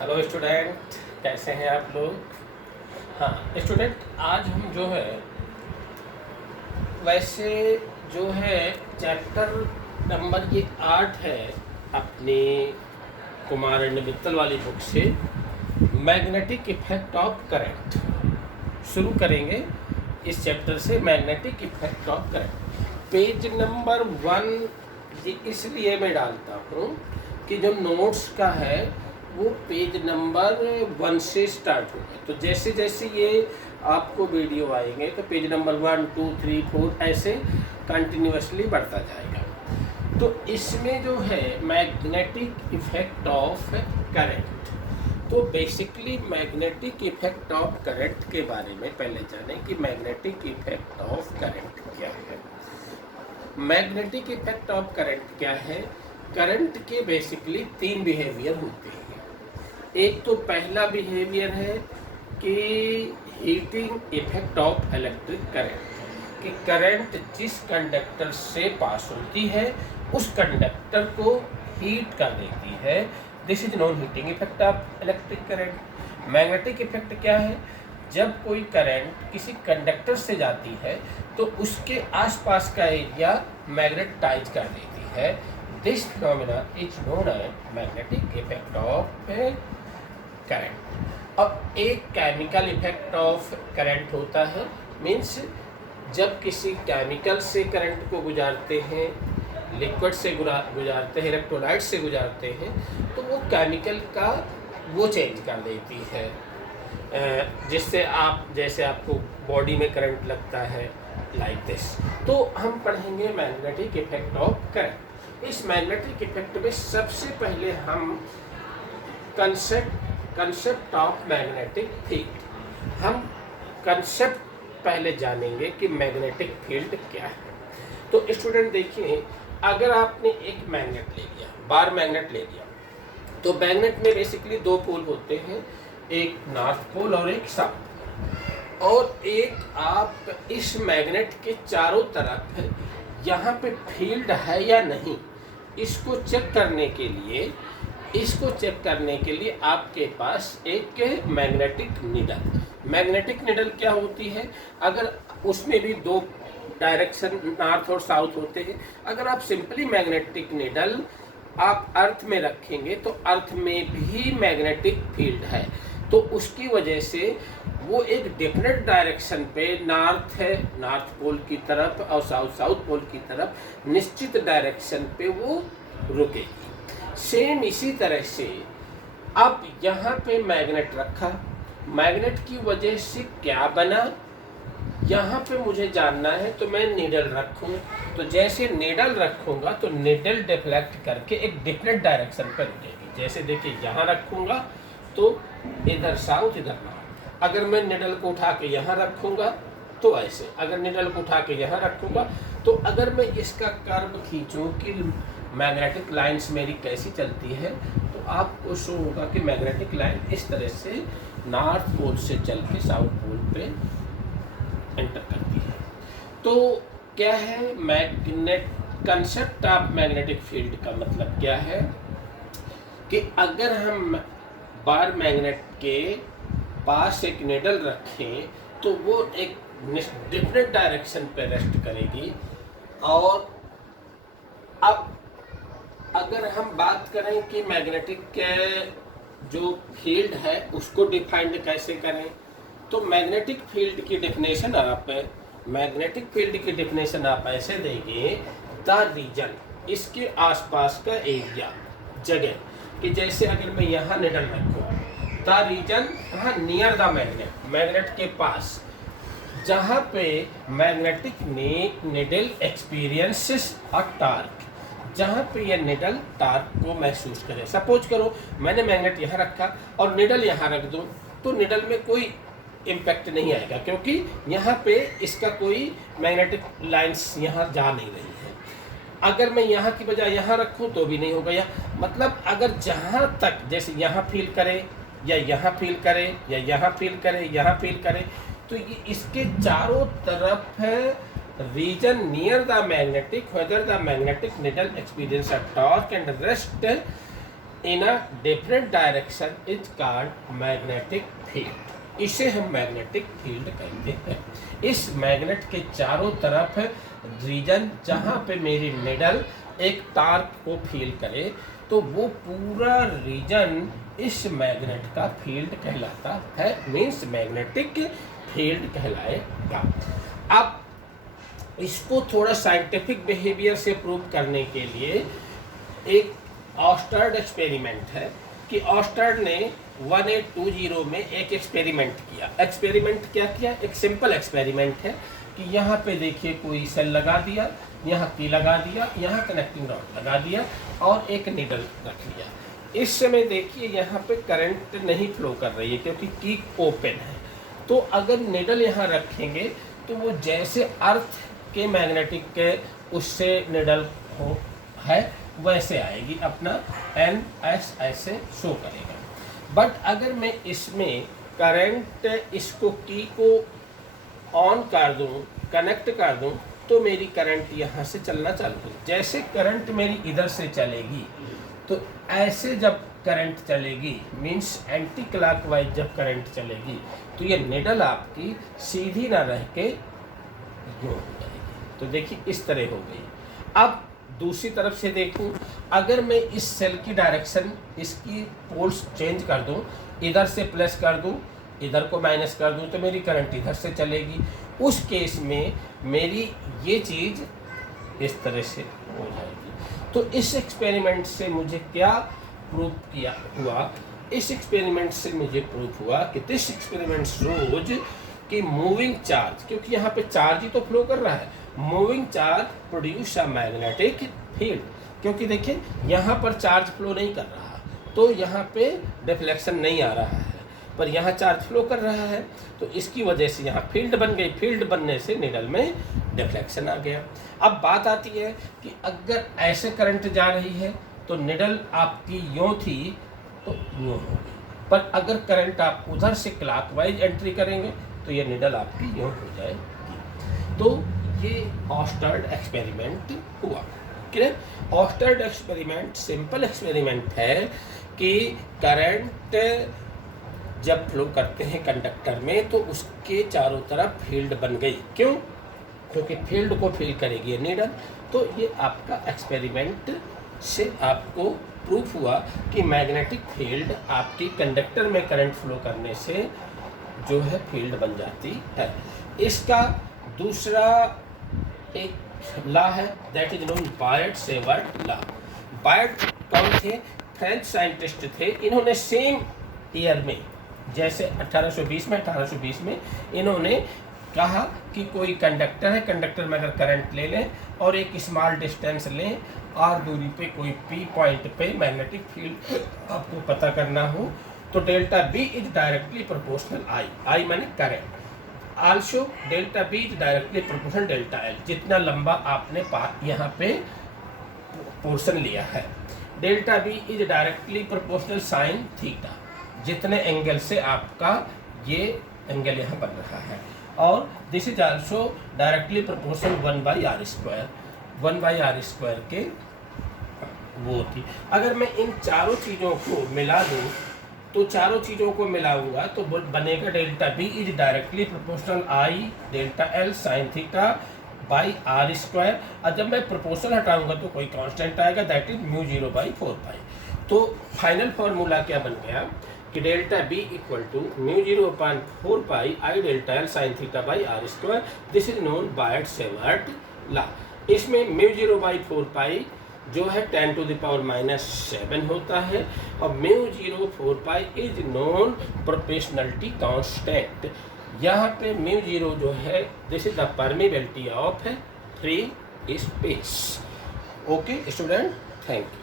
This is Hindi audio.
हेलो स्टूडेंट, कैसे हैं आप लोग। हाँ स्टूडेंट, आज हम जो है वैसे जो है चैप्टर नंबर ये 8 है अपनी कुमारण्य मित्तल वाली बुक से, मैग्नेटिक इफेक्ट ऑफ करंट शुरू करेंगे। इस चैप्टर से magnetic effect of current page number 1 ये इसलिए मैं डालता हूँ कि जो नोट्स का है वो पेज नंबर 1 से स्टार्ट होगा। तो जैसे जैसे ये आपको वीडियो आएंगे तो पेज नंबर 1, 2, 3, 4 ऐसे कंटिन्यूसली बढ़ता जाएगा। तो इसमें जो है मैग्नेटिक इफेक्ट ऑफ करंट, तो basically magnetic effect of current के बारे में पहले जानें कि मैग्नेटिक इफेक्ट ऑफ करंट क्या है। मैग्नेटिक इफेक्ट ऑफ करंट क्या है। करंट के बेसिकली 3 बिहेवियर होते हैं। एक तो पहला बिहेवियर है कि heating effect of electric current, कि करंट जिस कंडक्टर से पास होती है उस कंडक्टर को हीट कर देती है। This is non heating effect of electric current. Magnetic effect क्या है, जब कोई करंट किसी कंडक्टर से जाती है तो उसके आसपास का एरिया मैग्नेटाइज कर देती है। This phenomena is known as magnetic effect of current. अब एक केमिकल इफेक्ट ऑफ करंट होता है, मीन्स जब किसी केमिकल से करंट को गुजारते हैं, लिक्विड से गुजारते हैं, इलेक्ट्रोलाइट से गुजारते हैं, तो वो केमिकल का वो चेंज कर देती है, जिससे जैसे आपको बॉडी में करंट लगता है, लाइक दिस। तो हम पढ़ेंगे मैग्नेटिक इफेक्ट ऑफ करंट। इस मैग्नेटिक इफेक्ट में सबसे पहले हम कंसेप्ट ऑफ मैग्नेटिक फील्ड, हम कंसेप्ट पहले जानेंगे कि मैग्नेटिक फील्ड क्या है। तो स्टूडेंट देखिए, अगर आपने एक मैग्नेट ले लिया, बार मैग्नेट ले लिया, तो मैग्नेट में बेसिकली 2 पोल होते हैं, एक नॉर्थ पोल और एक साउथ। और एक आप इस मैग्नेट के चारों तरफ यहाँ पे फील्ड है या नहीं, इसको चेक करने के लिए आपके पास एक मैग्नेटिक निडल क्या होती है। अगर उसमें भी 2 डायरेक्शन नॉर्थ और साउथ होते हैं, अगर आप सिंपली मैग्नेटिक निडल आप अर्थ में रखेंगे तो अर्थ में भी मैग्नेटिक फील्ड है, तो उसकी वजह से वो एक डिफरेंट डायरेक्शन पे, नॉर्थ है नॉर्थ पोल की तरफ और साउथ पोल की तरफ निश्चित डायरेक्शन पे वो रुकेगी। सेम इसी तरह से अब यहाँ पे मैग्नेट रखा, मैग्नेट की वजह से क्या बना यहाँ पे मुझे जानना है, तो मैं नीडल रखूँ, तो जैसे नीडल रखूँगा तो नीडल डिफ्लेक्ट करके एक डिफरेंट डायरेक्शन पर रुकेगी। जैसे देखिए यहाँ रखूँगा तो इधर साउथ इधर नॉर्थ, अगर मैं नीडल को उठा के यहाँ रखूँगा तो ऐसे, अगर नीडल को उठा के यहाँ रखूँगा तो अगर मैं इसका कर्व खींचूँ कि मैग्नेटिक लाइंस मेरी कैसी चलती है, तो आपको शो होगा कि मैग्नेटिक लाइन इस तरह से नॉर्थ पोल से चल के साउथ पोल पे एंटर करती है। तो क्या है कंसेप्ट ऑफ मैग्नेटिक फील्ड का मतलब क्या है कि अगर हम बार मैग्नेट के पास एक निडल रखें तो वो एक डिफरेंट डायरेक्शन पे रेस्ट करेगी। और अब अगर हम बात करें कि मैग्नेटिक के जो फील्ड है उसको डिफाइंड कैसे करें, तो मैग्नेटिक फील्ड की डेफिनेशन आप ऐसे देंगे, द रीजन, इसके आसपास का एरिया, जगह, कि जैसे अगर मैं यहाँ निडल रखूँ, द रीजन हाँ नियर द मैग्नेट के पास, जहाँ पे मैग्नेटिक निडल एक्सपीरियंसेस अ टार्क, जहाँ पे ये निडल टार्क को महसूस करे। सपोज करो मैंने मैग्नेट यहाँ रखा और निडल यहाँ रख दूँ, तो निडल में कोई इम्पैक्ट नहीं आएगा, क्योंकि यहाँ पे इसका कोई मैग्नेटिक लाइंस यहाँ जा नहीं रही है। अगर मैं यहाँ की बजाय यहाँ रखूँ तो भी नहीं होगा। यहाँ मतलब अगर जहाँ तक जैसे यहाँ फील करे या यहाँ फील करे या यहाँ फील करे, यहाँ फील करे, तो ये इसके चारों तरफ है region near the magnetic, whether the magnetic needle experience a torque and rest in a different direction is called magnetic field. इसे हम मैग्नेटिक फील्ड कहते हैं। इस मैग्नेट के चारों तरफ रीजन जहाँ पे मेरी निडल एक टार्क को फील करे तो वो पूरा रीजन इस मैग्नेट का फील्ड कहलाता है, मीन्स मैग्नेटिक फील्ड कहलाएगा। अब इसको थोड़ा साइंटिफिक बिहेवियर से प्रूव करने के लिए एक ऑस्टर्ड एक्सपेरिमेंट है कि ऑस्टर्ड ने 1820 में एक एक्सपेरिमेंट किया। एक्सपेरिमेंट क्या किया? एक सिंपल एक्सपेरिमेंट है कि यहाँ पे देखिए कोई सेल लगा दिया, यहाँ की लगा दिया, यहाँ कनेक्टिंग रॉड लगा दिया और एक नीडल रख लिया। इस समय देखिए यहाँ पे करंट नहीं फ्लो कर रही है क्योंकि की ओपन है। तो अगर नीडल यहाँ रखेंगे तो वो जैसे अर्थ के मैग्नेटिक के उससे नीडल हो है वैसे आएगी, अपना NS ऐसे शो करेगा। बट अगर मैं इसमें करंट इसको की को ऑन कर दूं, कनेक्ट कर दूं, तो मेरी करंट यहाँ से चलना चालू हो। जैसे करंट मेरी इधर से चलेगी तो ऐसे जब करंट चलेगी, मीन्स एंटी क्लॉकवाइज जब करंट चलेगी तो ये निडल आपकी सीधी ना रह के यूँ हो जाएगी। तो देखिए इस तरह हो गई। अब दूसरी तरफ से देखूं, अगर मैं इस सेल की डायरेक्शन इसकी पोल्स चेंज कर दूं, इधर से प्लस कर दूं, इधर को माइनस कर दूं, तो मेरी करंट इधर से चलेगी। उस केस में मेरी ये चीज़ इस तरह से हो जाएगी। तो इस एक्सपेरिमेंट से मुझे क्या प्रूव किया हुआ? इस एक्सपेरिमेंट से मुझे प्रूव हुआ कि दिस एक्सपेरिमेंट शोज कि मूविंग चार्ज, क्योंकि यहाँ पे चार्ज ही तो फ्लो कर रहा है, moving charge produce a magnetic field. क्योंकि देखिए यहाँ पर चार्ज फ्लो नहीं कर रहा तो यहाँ पे डिफ्लेक्शन नहीं आ रहा है, पर यहाँ चार्ज फ्लो कर रहा है तो इसकी वजह से यहाँ फील्ड बन गई। फील्ड बनने से निडल में डिफ्लेक्शन आ गया। अब बात आती है कि अगर ऐसे करंट जा रही है तो निडल आपकी यूँ थी तो यूँ होगी, पर अगर करंट आप उधर से क्लॉकवाइज एंट्री करेंगे तो ये निडल आपकी यूँ हो जाएगी। तो ये ऑस्टर्ड एक्सपेरिमेंट हुआ। क्लियर? ऑस्टर्ड एक्सपेरिमेंट सिंपल एक्सपेरिमेंट है कि करंट जब फ्लो करते हैं कंडक्टर में तो उसके चारों तरफ फील्ड बन गई। क्यों? क्योंकि फील्ड को फील करेगी नीडल। तो ये आपका एक्सपेरिमेंट से आपको प्रूफ हुआ कि मैग्नेटिक फील्ड आपकी कंडक्टर में करंट फ्लो करने से जो है फील्ड बन जाती है। इसका दूसरा एक लॉ है, that is known Biot Savart law. बायट कौन थे? फ्रेंच साइंटिस्ट थे। इन्होंने सेम ईयर में, जैसे 1820 में इन्होंने कहा कि कोई कंडक्टर है, कंडक्टर में अगर करंट ले लें और एक स्मॉल डिस्टेंस लें, आर दूरी पे कोई P पॉइंट पे मैग्नेटिक फील्ड आपको पता करना हो तो delta B is directly proportional I माने current. Also delta B is directly proportional delta L। जितना लंबा आपने यहाँ पे पोर्शन लिया है, delta B is directly proportional sine theta. जितने एंगल से आपका ये एंगल यहाँ बन रहा है, और this is also directly proportional 1/r²। 1/r² के वो थी। अगर मैं इन चारों चीज़ों को मिला दूँ तो चारों चीज़ों को मिलाऊंगा तो बनेगा delta B is directly proportional I delta L sine theta by r²। और जब मैं प्रोपोर्शनल हटाऊंगा तो कोई कांस्टेंट आएगा, दैट इज μ0/4π। तो फाइनल फार्मूला क्या बन गया कि delta B equal to μ0/4π I delta L sine theta by r²। This is known Biot Savart law. इसमें μ0/4π जो है 10⁻⁻7 होता है और μ0/4π इज नॉन प्रोपोर्शनलिटी कांस्टेंट। यहाँ पे μ0 जो है this is the permeability of free space. Okay student, thank you.